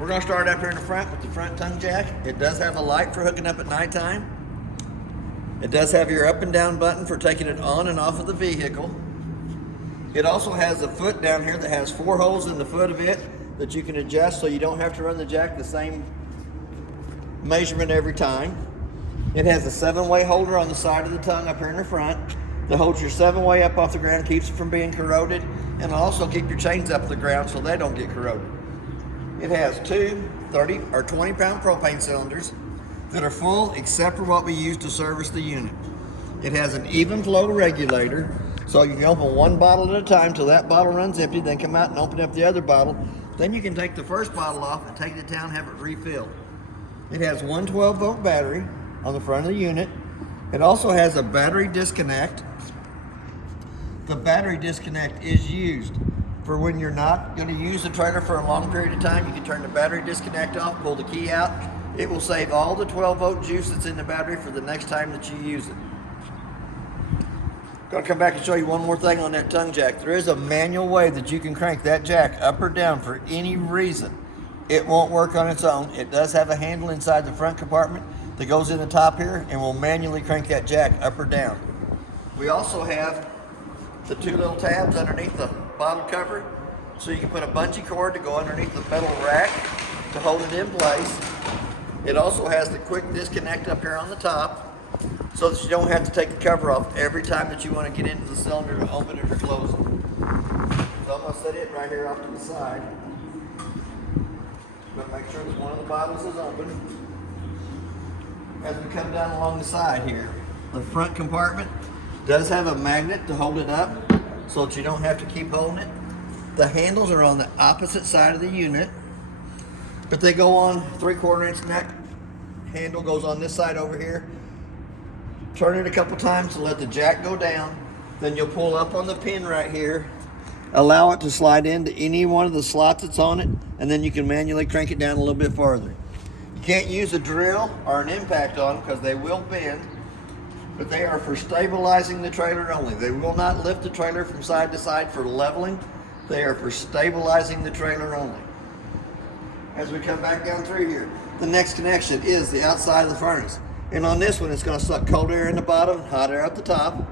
We're gonna start up here in the front with the front tongue jack. It does have a light for hooking up at nighttime. It does have your up and down button for taking it on and off of the vehicle. It also has a foot down here that has 4 holes in the foot of it that you can adjust so you don't have to run the jack the same measurement every time. It has a 7-way holder on the side of the tongue up here in the front that holds your 7-way up off the ground, keeps it from being corroded, and also keep your chains up the ground so they don't get corroded. It has 2 30 or 20-pound propane cylinders that are full except for what we use to service the unit. It has an even flow regulator, so you can open 1 bottle at a time till that bottle runs empty, then come out and open up the other bottle. Then you can take the first bottle off and take it down and have it refilled. It has one 12-volt battery on the front of the unit. It also has a battery disconnect. The battery disconnect is used for when you're not going to use the trailer for a long period of time. You can turn the battery disconnect off, pull the key out. It will save all the 12-volt juice that's in the battery for the next time that you use it. Going to come back and show you one more thing on that tongue jack. There is a manual way that you can crank that jack up or down for any reason. It won't work on its own. It does have a handle inside the front compartment that goes in the top here and will manually crank that jack up or down. We also have the 2 little tabs underneath the bottle cover, so you can put a bungee cord to go underneath the metal rack to hold it in place. It also has the quick disconnect up here on the top so that you don't have to take the cover off every time that you want to get into the cylinder to open it or close it. So I'm going to set it right here off to the side. But make sure that one of the bottles is open. As we come down along the side here, the front compartment does have a magnet to hold it up so that you don't have to keep holding it. The handles are on the opposite side of the unit, but they go on 3/4 inch neck. Handle goes on this side over here. Turn it a couple times to let the jack go down. Then you'll pull up on the pin right here, allow it to slide into any one of the slots that's on it, and then you can manually crank it down a little bit farther. You can't use a drill or an impact on them because they will bend, but they are for stabilizing the trailer only. They will not lift the trailer from side to side for leveling. They are for stabilizing the trailer only. As we come back down through here, the next connection is the outside of the furnace. And on this one, it's going to suck cold air in the bottom, hot air at the top.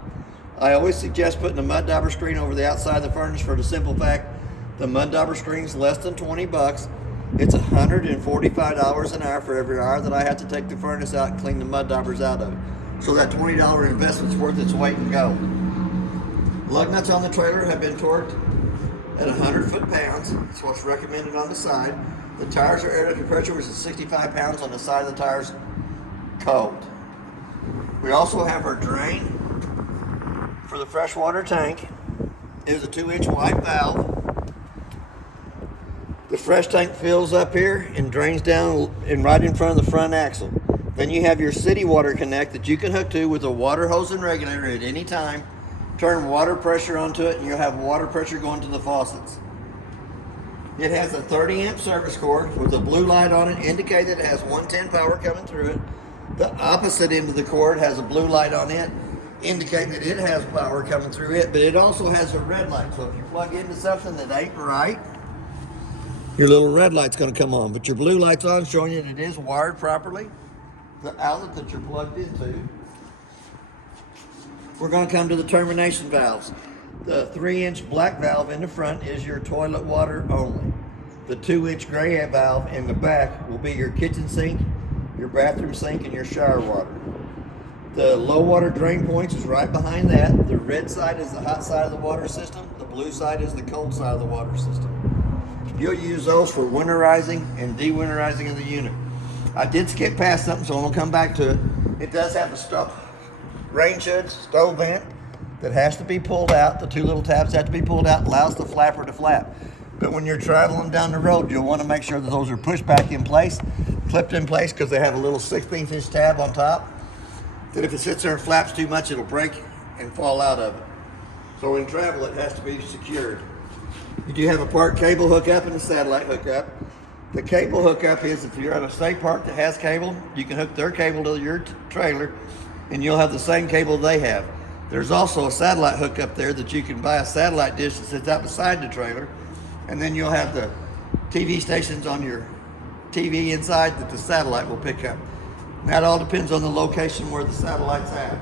I always suggest putting a mud dauber screen over the outside of the furnace for the simple fact the mud dauber screen is less than 20 bucks. It's $145 an hour for every hour that I have to take the furnace out and clean the mud daubers out of it. So that $20 investment's worth its weight in gold. Lug nuts on the trailer have been torqued at 100 foot-pounds. That's what's recommended on the side. The tires are air to pressure, which is 65 pounds on the side of the tires, cold. We also have our drain for the freshwater tank. It is a 2-inch wide valve. The fresh tank fills up here and drains down and right in front of the front axle. Then you have your city water connect that you can hook to with a water hose and regulator at any time. Turn water pressure onto it and you'll have water pressure going to the faucets. It has a 30-amp service cord with a blue light on it indicating that it has 110 power coming through it. The opposite end of the cord has a blue light on it indicating that it has power coming through it, but it also has a red light. So if you plug into something that ain't right, your little red light's going to come on, but your blue light's on showing you that it is wired properly. The outlet that you're plugged into. We're going to come to the termination valves. The 3-inch black valve in the front is your toilet water only. The 2-inch gray valve in the back will be your kitchen sink, your bathroom sink, and your shower water. The low water drain points is right behind that. The red side is the hot side of the water system. The blue side is the cold side of the water system. You'll use those for winterizing and de-winterizing of the unit. I did skip past something, so I'm going to come back to it. It does have a range hood stove vent that has to be pulled out. The 2 little tabs have to be pulled out, allows the flapper to flap. But when you're traveling down the road, you'll want to make sure that those are pushed back in place, clipped in place, because they have a little 16-inch tab on top that if it sits there and flaps too much, it'll break and fall out of it. So in travel, it has to be secured. You do have a park cable hookup and a satellite hookup. The cable hookup is if you're at a state park that has cable, you can hook their cable to your trailer and you'll have the same cable they have. There's also a satellite hookup there that you can buy a satellite dish that sits out beside the trailer, and then you'll have the TV stations on your TV inside that the satellite will pick up. And that all depends on the location where the satellite's at.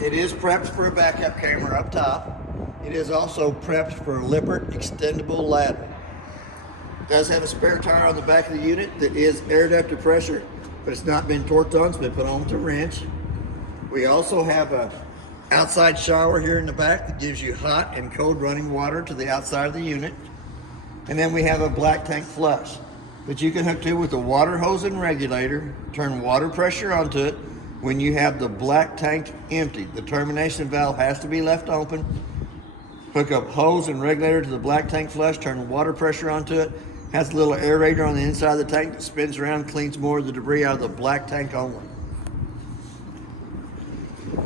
It is prepped for a backup camera up top. It is also prepped for a Lippert extendable ladder. It does have a spare tire on the back of the unit that is air adaptive pressure, but it's not been torqued on, it's been put on with a wrench. We also have a outside shower here in the back that gives you hot and cold running water to the outside of the unit. And then we have a black tank flush that you can hook to with a water hose and regulator, turn water pressure onto it when you have the black tank empty. The termination valve has to be left open. Hook up hose and regulator to the black tank flush, turn water pressure onto it. Has a little aerator on the inside of the tank that spins around, cleans more of the debris out of the black tank only.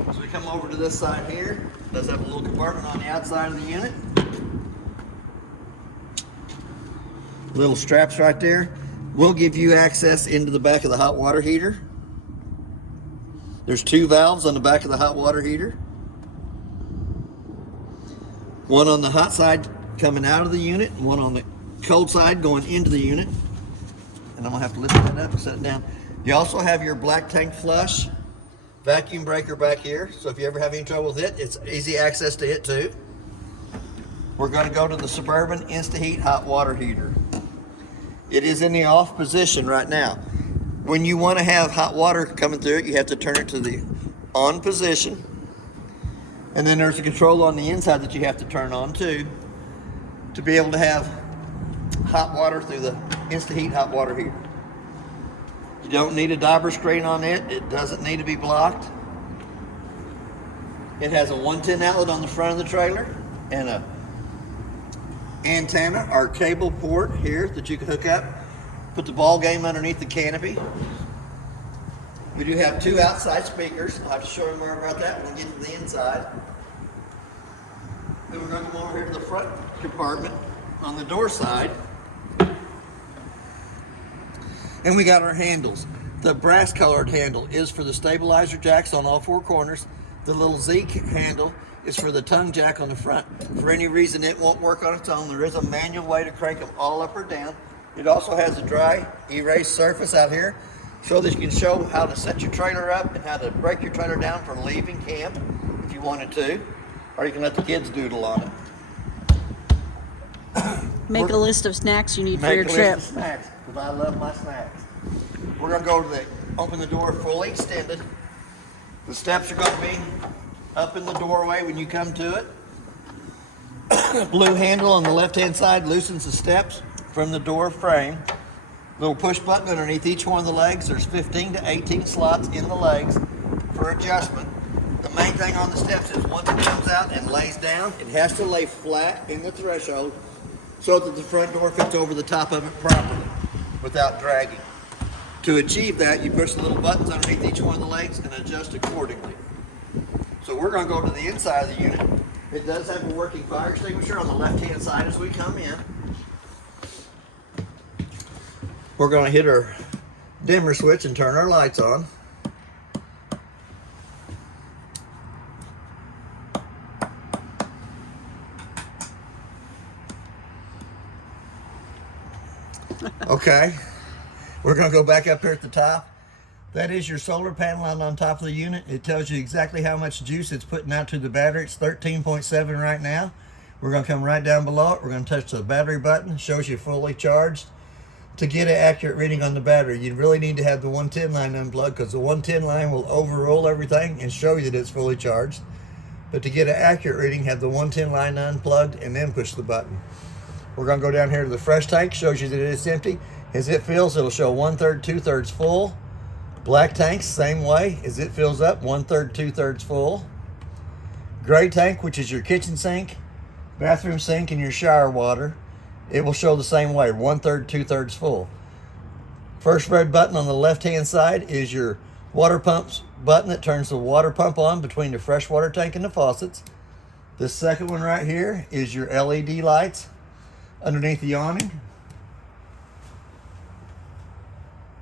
As we come over to this side here, it does have a little compartment on the outside of the unit. Little straps right there will give you access into the back of the hot water heater. There's 2 valves on the back of the hot water heater. One on the hot side coming out of the unit, and one on the cold side going into the unit. And I'm gonna have to lift that up and set it down. You also have your black tank flush vacuum breaker back here, so if you ever have any trouble with it, it's easy access to it too. We're going to go to the Suburban InstaHeat hot water heater. It is in the off position right now. When you want to have hot water coming through it, you have to turn it to the on position, and then there's a control on the inside that you have to turn on too to be able to have hot water through the InstaHeat hot water heater. You don't need a diaper screen on it. It doesn't need to be blocked. It has a 110 outlet on the front of the trailer and a antenna or cable port here that you can hook up. Put the ball game underneath the canopy. We do have 2 outside speakers. I'll have to show you more about that when we get to the inside. Then we're going to come over here to the front compartment on the door side. And we got our handles. The brass colored handle is for the stabilizer jacks on all 4 corners. The little Z handle is for the tongue jack on the front. For any reason it won't work on its own, there is a manual way to crank them all up or down. It also has a dry erase surface out here so that you can show how to set your trailer up and how to break your trailer down for leaving camp if you wanted to, or you can let the kids doodle on it. Make a list of snacks you need for your trip. Make a list of snacks, because I love my snacks. We're going to go to the, open the door fully extended. The steps are going to be up in the doorway when you come to it. Blue handle on the left-hand side loosens the steps from the door frame. Little push button underneath each one of the legs. There's 15 to 18 slots in the legs for adjustment. The main thing on the steps is once it comes out and lays down, it has to lay flat in the threshold so that the front door fits over the top of it properly without dragging. To achieve that, you push the little buttons underneath each one of the legs and adjust accordingly. So we're going to go to the inside of the unit. It does have a working fire extinguisher on the left-hand side as we come in. We're going to hit our dimmer switch and turn our lights on. Okay, we're going to go back up here at the top. That is your solar panel out on top of the unit. It tells you exactly how much juice it's putting out to the battery. It's 13.7 right now. We're going to come right down below it. We're going to touch the battery button. It shows you fully charged. To get an accurate reading on the battery, you really need to have the 110 line unplugged, because the 110 line will overrule everything and show you that it's fully charged. But to get an accurate reading, have the 110 line unplugged and then push the button. We're going to go down here to the fresh tank. Shows you that it's empty. As it fills, it'll show 1/3, 2/3 full. Black tanks, same way. As it fills up, 1/3, 2/3 full. Gray tank, which is your kitchen sink, bathroom sink, and your shower water, it will show the same way, 1/3, 2/3 full. First red button on the left-hand side is your water pumps button that turns the water pump on between the freshwater tank and the faucets. The second one right here is your LED lights underneath the awning.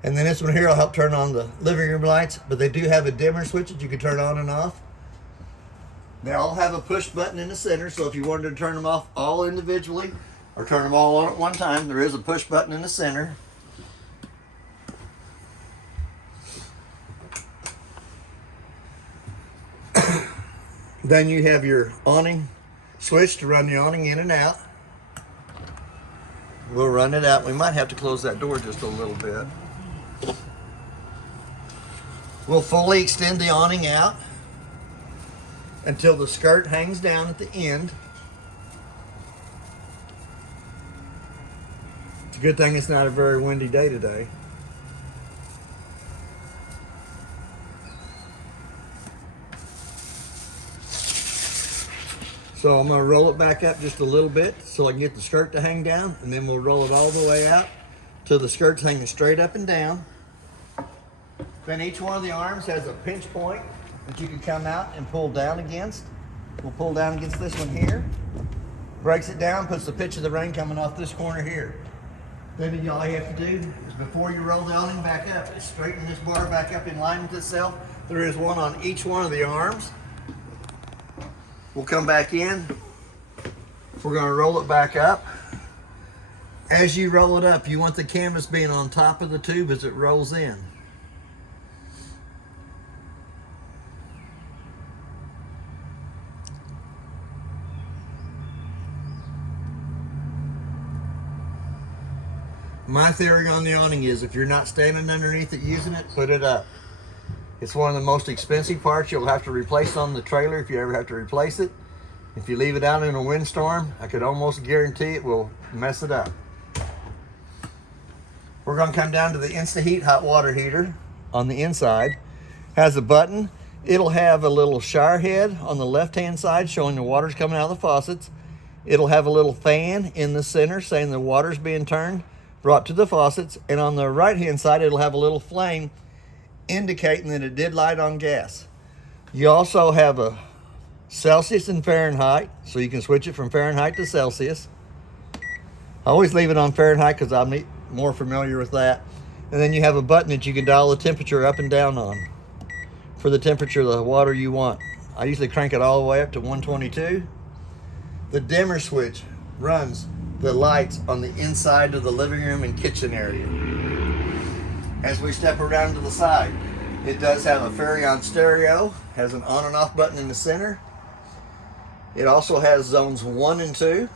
And then this one here will help turn on the living room lights, but they do have a dimmer switch that you can turn on and off. They all have a push button in the center, so if you wanted to turn them off all individually, or turn them all on at one time. There is a push button in the center. Then you have your awning switch to run the awning in and out. We'll run it out. We might have to close that door just a little bit. We'll fully extend the awning out until the skirt hangs down at the end. It's a good thing it's not a very windy day today. So I'm going to roll it back up just a little bit so I can get the skirt to hang down, and then we'll roll it all the way out till the skirt's hanging straight up and down. Then each one of the arms has a pinch point that you can come out and pull down against. We'll pull down against this one here. Breaks it down, puts the pitch of the rain coming off this corner here. Then all you have to do is, before you roll the awning back up, is straighten this bar back up in line with itself. There is one on each one of the arms. We'll come back in. We're going to roll it back up. As you roll it up, you want the canvas being on top of the tube as it rolls in. My theory on the awning is, if you're not standing underneath it using it, put it up. It's one of the most expensive parts you'll have to replace on the trailer if you ever have to replace it. If you leave it out in a windstorm, I could almost guarantee it will mess it up. We're going to come down to the InstaHeat hot water heater on the inside. Has a button. It'll have a little shower head on the left-hand side showing the water's coming out of the faucets. It'll have a little fan in the center saying the water's being turned, brought to the faucets. And on the right-hand side, it'll have a little flame indicating that it did light on gas. You also have a Celsius and Fahrenheit, so you can switch it from Fahrenheit to Celsius. I always leave it on Fahrenheit because I'm more familiar with that. And then you have a button that you can dial the temperature up and down on for the temperature of the water you want. I usually crank it all the way up to 122. The dimmer switch runs the lights on the inside of the living room and kitchen area. As we step around to the side, it does have a Furrion stereo, has an on and off button in the center. It also has zones 1 and 2.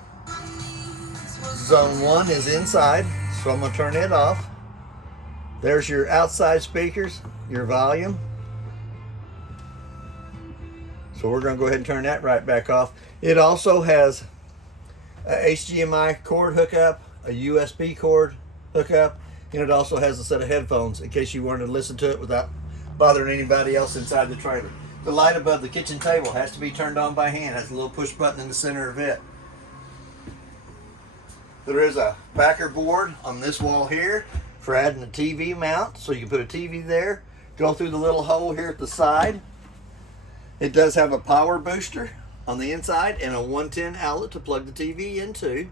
Zone 1 is inside, so I'm going to turn it off. There's your outside speakers, your volume. So we're going to go ahead and turn that right back off. It also has a HDMI cord hookup, a USB cord hookup, and it also has a set of headphones in case you wanted to listen to it without bothering anybody else inside the trailer. The light above the kitchen table has to be turned on by hand. It has a little push button in the center of it. There is a backer board on this wall here for adding a TV mount, so you can put a TV there, go through the little hole here at the side. It does have a power booster on the inside and a 110 outlet to plug the TV into.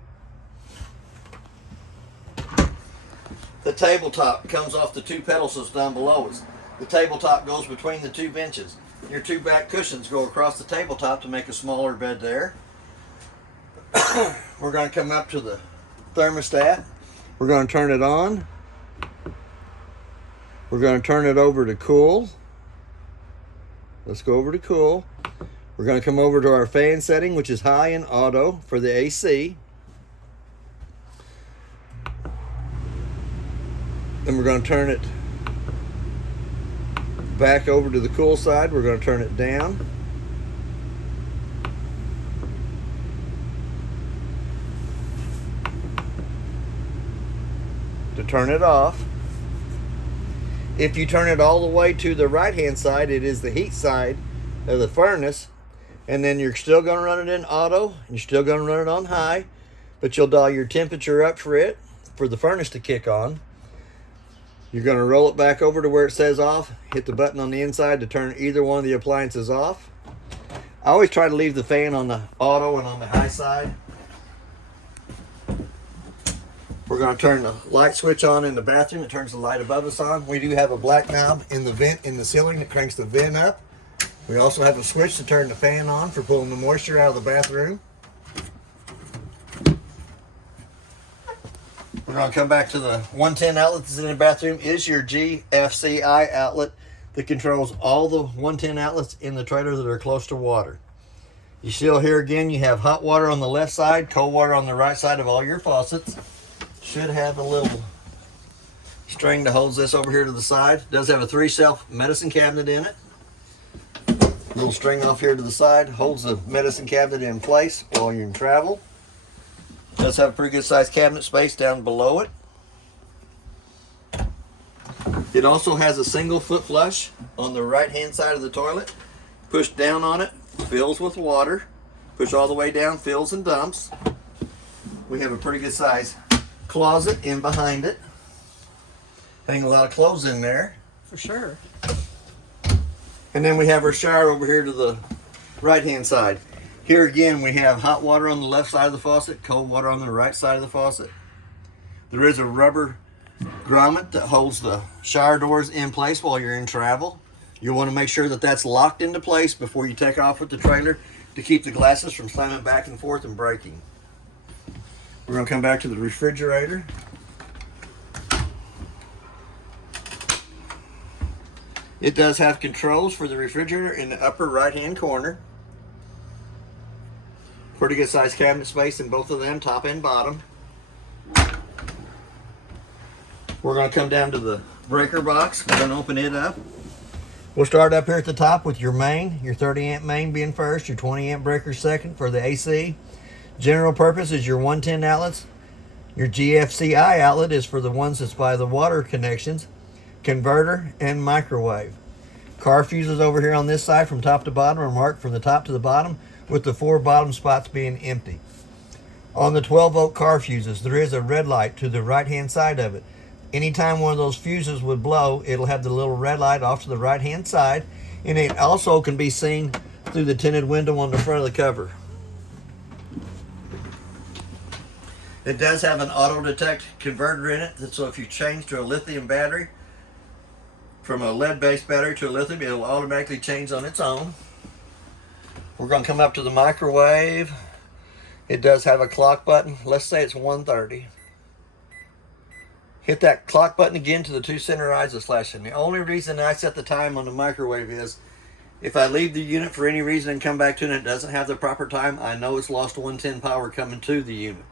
The tabletop comes off the two pedestals down below us. The tabletop goes between the two benches. Your two back cushions go across the tabletop to make a smaller bed there. We're going to come up to the thermostat. We're going to turn it on. We're going to turn it over to cool. Let's go over to cool. We're going to come over to our fan setting, which is high and auto for the AC. Then we're going to turn it back over to the cool side. We're going to turn it down. To turn it off. If you turn it all the way to the right hand side, it is the heat side of the furnace. And then you're still going to run it in auto. And you're still going to run it on high. But you'll dial your temperature up for it, for the furnace to kick on. You're going to roll it back over to where it says off. Hit the button on the inside to turn either one of the appliances off. I always try to leave the fan on the auto and on the high side. We're going to turn the light switch on in the bathroom. It turns the light above us on. We do have a black knob in the vent in the ceiling that cranks the vent up. We also have a switch to turn the fan on for pulling the moisture out of the bathroom. We're going to come back to the 110 outlet that's in the bathroom. Is your GFCI outlet that controls all the 110 outlets in the trailer that are close to water. You see here again, you have hot water on the left side, cold water on the right side of all your faucets. Should have a little string that holds this over here to the side. It does have a 3-shelf medicine cabinet in it. Little string off here to the side holds the medicine cabinet in place while you're in travel. It does have a pretty good sized cabinet space down below it. It also has a single foot flush on the right hand side of the toilet. Push down on it, fills with water. Push all the way down, fills and dumps. We have a pretty good size closet in behind it. Hang a lot of clothes in there. For sure. And then we have our shower over here to the right hand side. Here again we have hot water on the left side of the faucet, cold water on the right side of the faucet. There is a rubber grommet that holds the shower doors in place while you're in travel. You'll want to make sure that that's locked into place before you take off with the trailer to keep the glasses from slamming back and forth and breaking. We're going to come back to the refrigerator. It does have controls for the refrigerator in the upper right hand corner. Pretty good sized cabinet space in both of them, top and bottom. We're going to come down to the breaker box. We're going to open it up. We'll start up here at the top with your main, your 30 amp main being first, your 20 amp breaker second for the AC. General purpose is your 110 outlets. Your GFCI outlet is for the ones that's by the water connections, converter, and microwave. Car fuses over here on this side from top to bottom are marked from the top to the bottom, with the 4 bottom spots being empty. On the 12-volt car fuses, there is a red light to the right-hand side of it. Anytime one of those fuses would blow, it'll have the little red light off to the right-hand side, and it also can be seen through the tinted window on the front of the cover. It does have an auto detect converter in it, so if you change to a lithium battery, from a lead-based battery to a lithium, it'll automatically change on its own. We're going to come up to the microwave. It does have a clock button. Let's say it's 1:30. Hit that clock button again till the 2 center eyes are flashing. The only reason I set the time on the microwave is if I leave the unit for any reason and come back to it and it doesn't have the proper time, I know it's lost 110 power coming to the unit.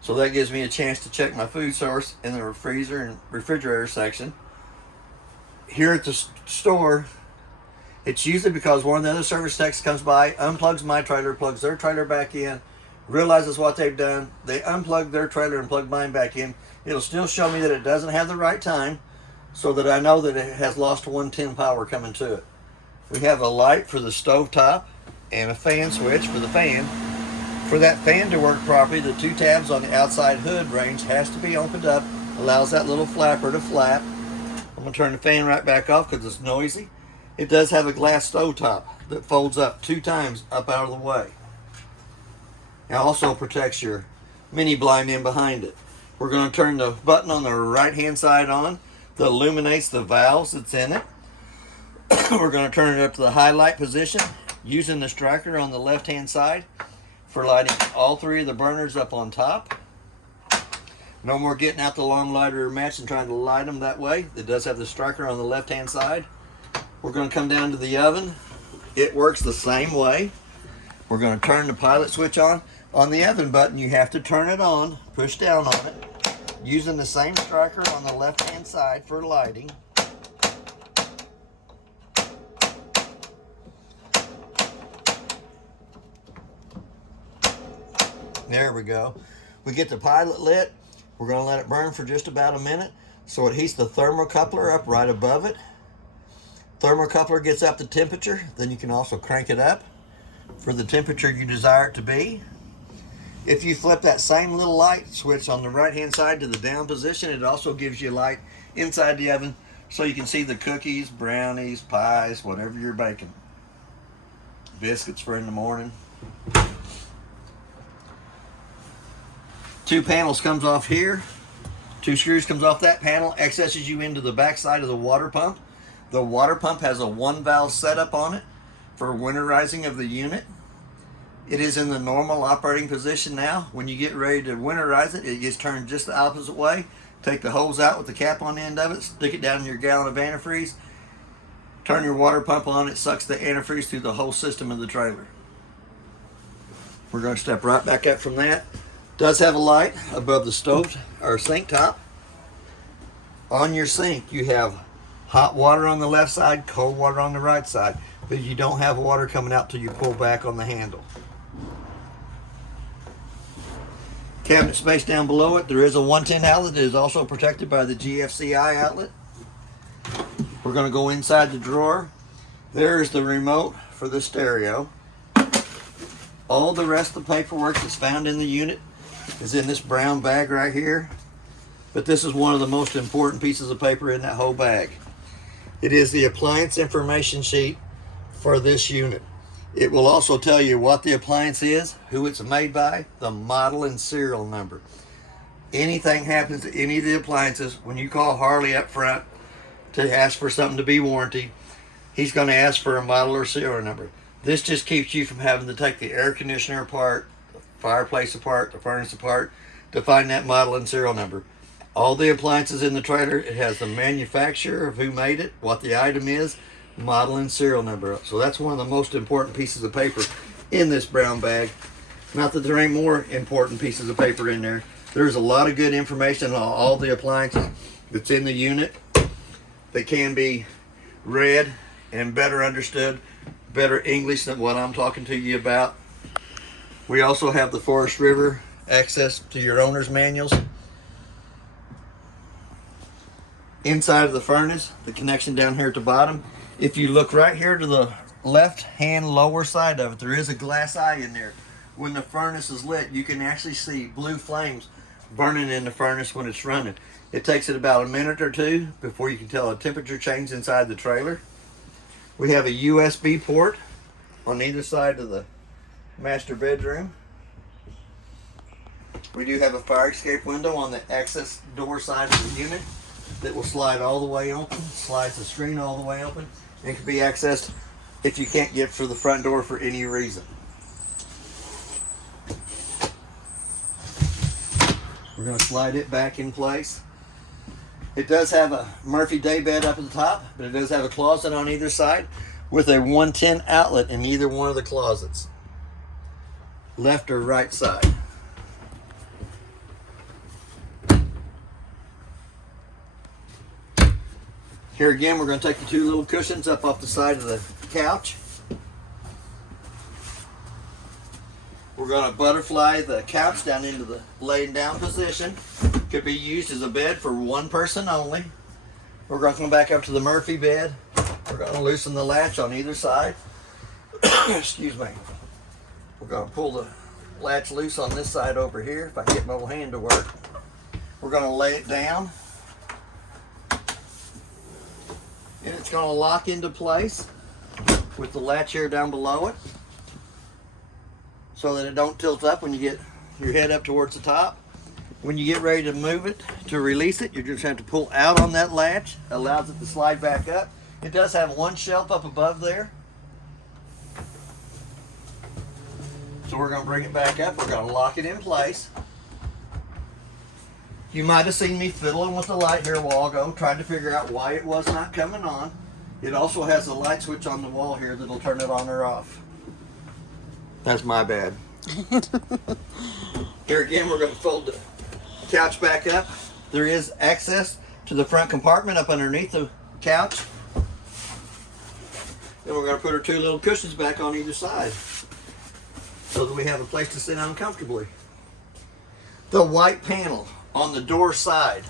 So that gives me a chance to check my food source in the freezer and refrigerator section. Here at the store, it's usually because one of the other service techs comes by, unplugs my trailer, plugs their trailer back in, realizes what they've done, they unplug their trailer and plug mine back in. It'll still show me that it doesn't have the right time, so that I know that it has lost 110 power coming to it. We have a light for the stove top and a fan switch for the fan. For that fan to work properly, the 2 tabs on the outside hood range has to be opened up, allows that little flapper to flap. I'm going to turn the fan right back off because it's noisy. It does have a glass stove top that folds up 2 times up out of the way. It also protects your mini blind in behind it. We're going to turn the button on the right hand side on that illuminates the valves that's in it. We're going to turn it up to the highlight position using the striker on the left hand side for lighting all 3 of the burners up on top. No more getting out the long lighter or match and trying to light them that way. It does have the striker on the left hand side. We're going to come down to the oven. It works the same way. We're going to turn the pilot switch on. On the oven button, you have to turn it on, push down on it, using the same striker on the left hand side for lighting. There we go. We get the pilot lit. We're going to let it burn for just about a minute so it heats the thermocoupler up right above it. Thermocoupler gets up to temperature, then you can also crank it up for the temperature you desire it to be. If you flip that same little light switch on the right hand side to the down position, it also gives you light inside the oven so you can see the cookies, brownies, pies, whatever you're baking. Biscuits for in the morning. 2 panels comes off here. 2 screws comes off that panel, accesses you into the back side of the water pump. The water pump has a 1 valve setup on it for winterizing of the unit. It is in the normal operating position now. When you get ready to winterize it, it gets turned just the opposite way. Take the hose out with the cap on the end of it, stick it down in your gallon of antifreeze, turn your water pump on, it sucks the antifreeze through the whole system of the trailer. We're going to step right back up from that. Does have a light above the stove or sink top. On your sink you have hot water on the left side, cold water on the right side, but you don't have water coming out till you pull back on the handle. Cabinet space down below it, there is a 110 outlet that is also protected by the GFCI outlet. We're going to go inside the drawer. There is the remote for the stereo. All the rest of the paperwork that's found in the unit is in this brown bag right here. But this is one of the most important pieces of paper in that whole bag. It is the appliance information sheet for this unit. It will also tell you what the appliance is, who it's made by, the model and serial number. Anything happens to any of the appliances, when you call Harley up front to ask for something to be warranted, he's going to ask for a model or serial number. This just keeps you from having to take the air conditioner apart, the fireplace apart, the furnace apart, to find that model and serial number. All the appliances in the trailer, it has the manufacturer of who made it, what the item is, model and serial number. So that's one of the most important pieces of paper in this brown bag. Not that there ain't more important pieces of paper in there. There's a lot of good information on all the appliances that's in the unit that can be read and better understood, better English than what I'm talking to you about. We also have the Forest River access to your owner's manuals. Inside of the furnace, the connection down here at the bottom. If you look right here to the left hand lower side of it, there is a glass eye in there. When the furnace is lit, you can actually see blue flames burning in the furnace when it's running. It takes it about a minute or two before you can tell a temperature change inside the trailer. We have a USB port on either side of the master bedroom. We do have a fire escape window on the access door side of the unit that will slide all the way open, slides the screen all the way open, and can be accessed if you can't get through the front door for any reason. We're going to slide it back in place. It does have a Murphy daybed up at the top, but it does have a closet on either side with a 110 outlet in either one of the closets, left or right side. Here again, we're going to take the two little cushions up off the side of the couch. We're going to butterfly the couch down into the laying down position. Could be used as a bed for one person only. We're going to come back up to the Murphy bed. We're going to loosen the latch on either side. Excuse me. We're going to pull the latch loose on this side over here if I get my little hand to work. We're going to lay it down. And it's going to lock into place with the latch here down below it so that it don't tilt up when you get your head up towards the top. When you get ready to move it, to release it, you just have to pull out on that latch. Allows it to slide back up. It does have one shelf up above there. So we're going to bring it back up. We're going to lock it in place. You might have seen me fiddling with the light here a while ago, trying to figure out why it was not coming on. It also has a light switch on the wall here that'll turn it on or off. That's my bad. Here again, we're going to fold the couch back up. There is access to the front compartment up underneath the couch. Then we're going to put our two little cushions back on either side so that we have a place to sit down comfortably. The white panel on the door side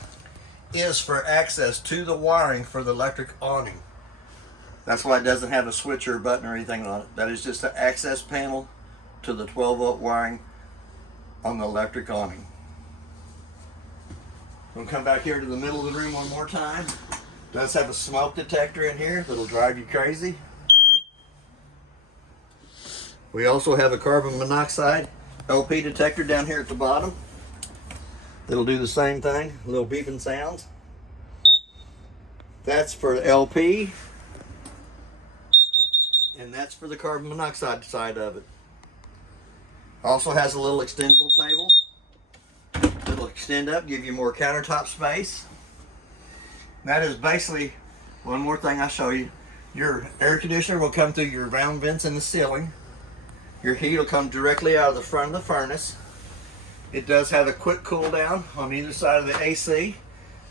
is for access to the wiring for the electric awning. That's why it doesn't have a switch or a button or anything on it. That is just an access panel to the 12-volt wiring on the electric awning. We'll come back here to the middle of the room one more time. It does have a smoke detector in here that'll drive you crazy. We also have a carbon monoxide LP detector down here at the bottom. It'll do the same thing, little beeping sounds. That's for LP, and that's for the carbon monoxide side of it. Also has a little extendable table. It'll extend up, give you more countertop space. That is basically, one more thing I'll show you. Your air conditioner will come through your round vents in the ceiling. Your heat will come directly out of the front of the furnace. It does have a quick cool down on either side of the AC.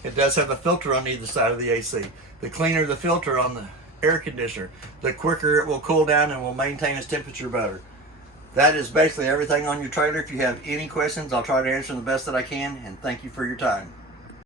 It does have a filter on either side of the AC. The cleaner the filter on the air conditioner, the quicker it will cool down and will maintain its temperature better. That is basically everything on your trailer. If you have any questions, I'll try to answer them the best that I can, and thank you for your time.